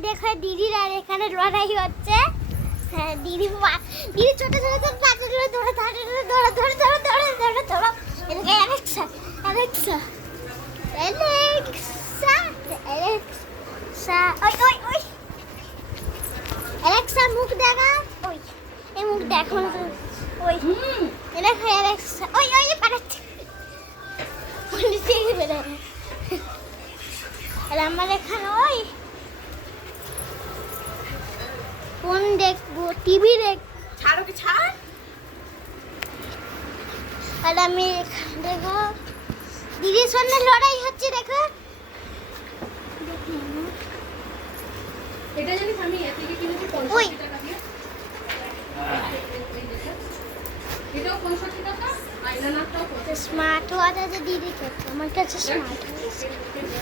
দেখো দিদির আর এখানে লড়াই হচ্ছে। হ্যাঁ দিদি দিদি ছোট ছোট ছোট ধরো ধরো ধরো ধরো ধরো ধরো ধরো এদিকে অ্যালেক্সা অ্যালেক্সা অ্যালেক্সা অ্যালেক্সা ওই ওই ওই অ্যালেক্সা মুখ দেখা ওই এই মুখ দেখো না তো ওই দেখো অ্যালেক্সা ওই ওই পাঠাচ্ছে পুলিশ থেকে বেরোয় আর আমার এখানে ওই ফোন দেখবো টিভি দেখ ছাড়ো কি ছাড় আর আমি এখানে দেখো দিদির সঙ্গে লড়াই হচ্ছে দেখো এটা জানিস আমি এর থেকে কিনেছি ওই। 65 টাকা দিয়ে এটাও 65 টাকা আয়না নাটাও স্মার্ট ওয়াচ আছে দিদি কাছে আমার কাছে স্মার্ট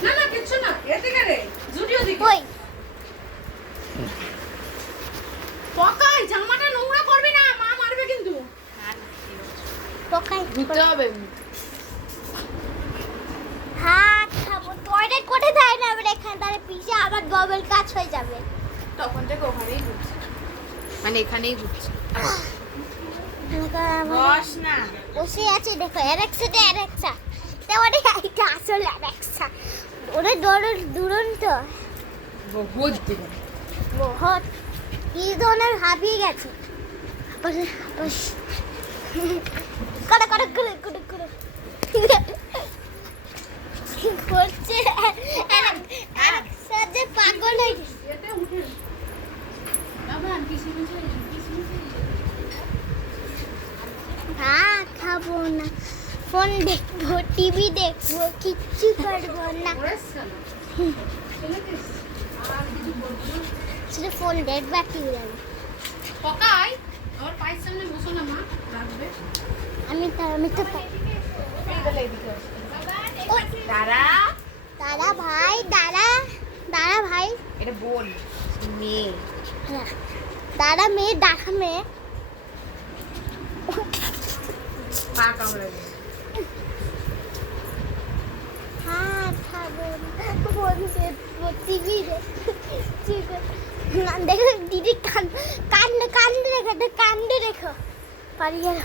না না কিছু না এর থেকে রে জুডিও দিকে ওই পকাই জামাটা নোংরা করবি না মা মারবে কিন্তু পকাই ধুতে হবে হাত খাবো টয়লেট করে দেয় না আবার এখানে তাহলে পিছে আবার ডবল কাজ হয়ে যাবে তখন থেকে ওখানেই ঘুরছে মানে এখানেই ঘুরছে বস না বসে আছে দেখো অ্যালেক্সা তাহলে এটা আসল অ্যালেক্সা ওরে দুরন্ত বহুত দিন বহুত এই ধরনের হাবিয়ে গেছে করে করে করে করে করে কি করছে অ্যালেক্সা যে পাগল হয়ে গেছে এতে উঠে বাবা কিসি মিছে ভাত খাবো না ফোন দেখবো টিভি দেখবো কিচ্ছু করবো না শুধু ফোন দেখবো আর টিভি দেখবো পকাই ওর পায়ের সামনে বসো না মা রাখবে আমি তো ওই, দাঁড়া দাদা ভাই এটা বোন মেয়ে হ্যাঁ, দাদা মেয়ে দেখা মেয়ে পা কামড়ে হ্যাঁ খাবো ফোন দেখবো টিভি দেখো দিদি কান্ড রেখো বাড়ি গেল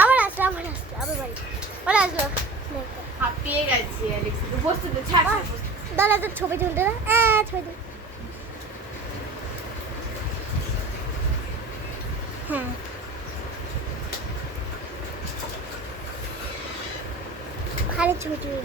আবার আসলো আবার বাড়ি আবার আসলো দেখো হাঁপিয়ে গেছে অ্যালেক্স তো বসতে দে ছাড় ছাড়, বসতে দে। দাদা তো ছবি তুলতে না ছবি তুল হ্যাঁ ভালো ছবি তুলে